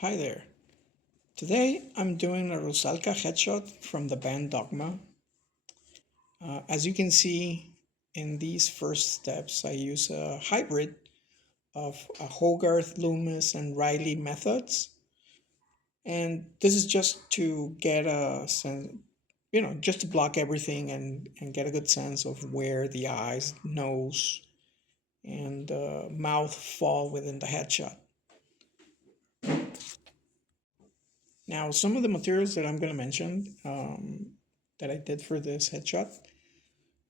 Hi there. Today I'm doing a Rusalka headshot from the band Dogma. As you can see in these first steps, I use a hybrid of a Hogarth, Loomis, and Riley methods. And this is just to get a sense, just to block everything and get a good sense of where the eyes, nose, and mouth fall within the headshot. Now, some of the materials that I'm going to mention that I did for this headshot,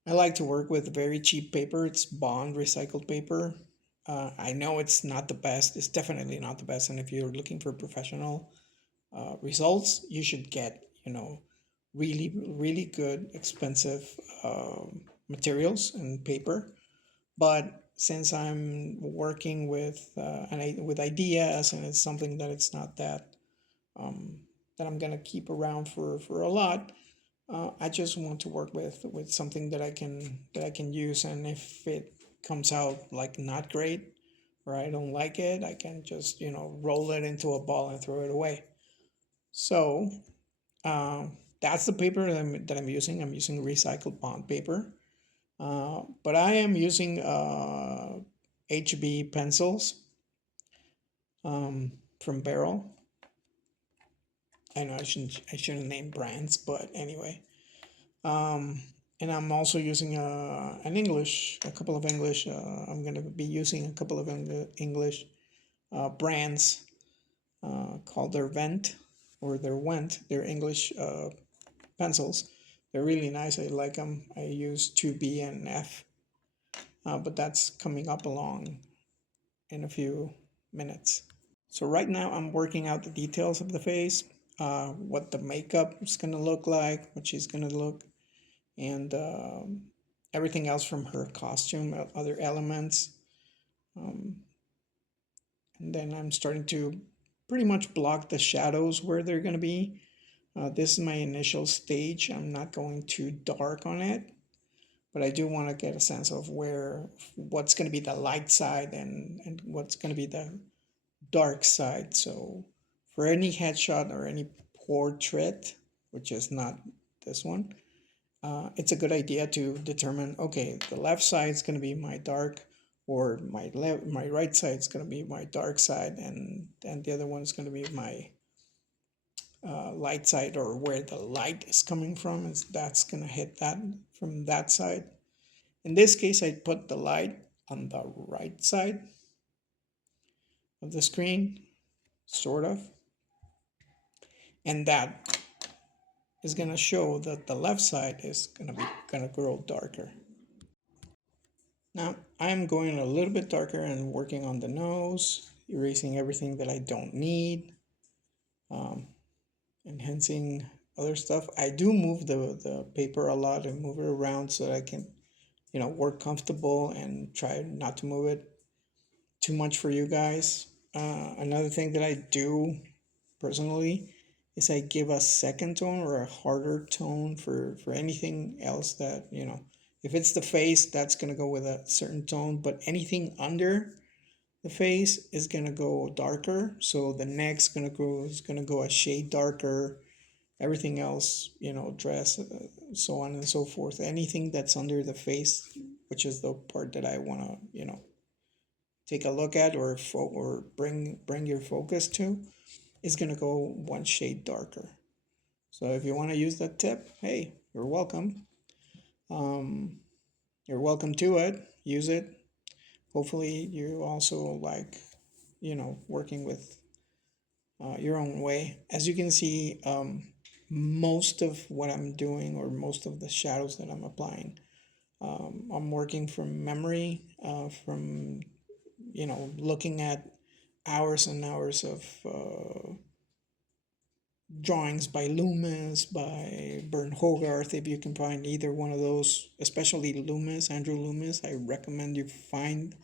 I like to work with very cheap paper. It's Bond recycled paper. I know it's not the best. It's definitely not the best. And if you're looking for professional results, you should get, really, really good, expensive materials and paper. But since I'm working with ideas and it's something that it's not um, that I'm gonna keep around for a lot. I just want to work with something that I can use, and if it comes out like not great or I don't like it, I can just roll it into a ball and throw it away. So that's the paper that I'm using. I'm using recycled bond paper, but I am using HB pencils from Barrel. I know I shouldn't name brands, but anyway. Um, and I'm also using a couple of English. I'm going to be using a couple of English brands called their Vent or their Went. They're English pencils. They're really nice. I like them. I use 2B and F, but that's coming up along in a few minutes. So right now I'm working out the details of the face, what the makeup is going to look like, what she's going to look, and everything else from her costume, other elements. Um, and then I'm starting to pretty much block the shadows where they're going to be. This is my initial stage. I'm not going too dark on it, but I do want to get a sense of what's going to be the light side and what's going to be the dark side. So for any headshot or any portrait, which is not this one, it's a good idea to determine, okay, the left side is going to be my dark, or my right side is going to be my dark side, and the other one is going to be my light side, or where the light is coming from, is that's going to hit that from that side. In this case, I put the light on the right side of the screen, sort of, and that is going to show that the left side is going to grow darker. Now I'm going a little bit darker and working on the nose, erasing everything that I don't need, um, enhancing other stuff. I do move the paper a lot and move it around so that I can, work comfortable and try not to move it too much for you guys. Another thing that I do personally is I give a second tone or a harder tone for anything else that, if it's the face, that's going to go with a certain tone, but anything under the face is going to go darker. So the neck's going to go a shade darker. Everything else, dress, so on and so forth. Anything that's under the face, which is the part that I want to, take a look at or bring your focus to, is going to go one shade darker. So if you want to use that tip, hey, you're welcome. Um, you're welcome to it. Use it. Hopefully, you also like, working with your own way. As you can see, most of what I'm doing, or most of the shadows that I'm applying, I'm working from memory, from looking at hours and hours of drawings by Loomis, by Bern Hogarth. If you can find either one of those, especially Loomis, Andrew Loomis, I recommend you find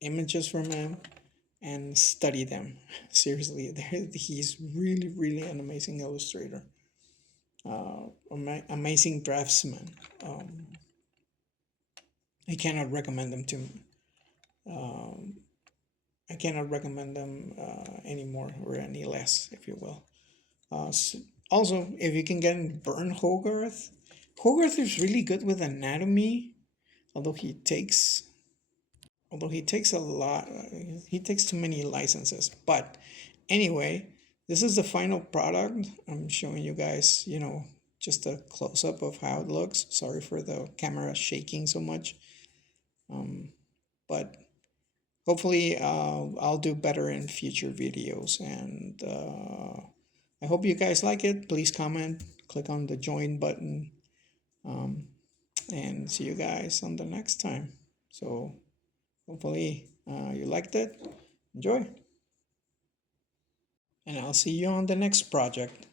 images from him and study them. Seriously, he's really, really an amazing illustrator, amazing draftsman. Um, I cannot recommend him to. Um, I cannot recommend them anymore or any less, if you will. Also, if you can get Burn Hogarth, Hogarth is really good with anatomy, although he takes a lot, he takes too many licenses. But anyway, this is the final product. I'm showing you guys, just a close up of how it looks. Sorry for the camera shaking so much. But hopefully I'll do better in future videos. And I hope you guys like it. Please comment, click on the join button, and see you guys on the next time. So hopefully you liked it. Enjoy. And I'll see you on the next project.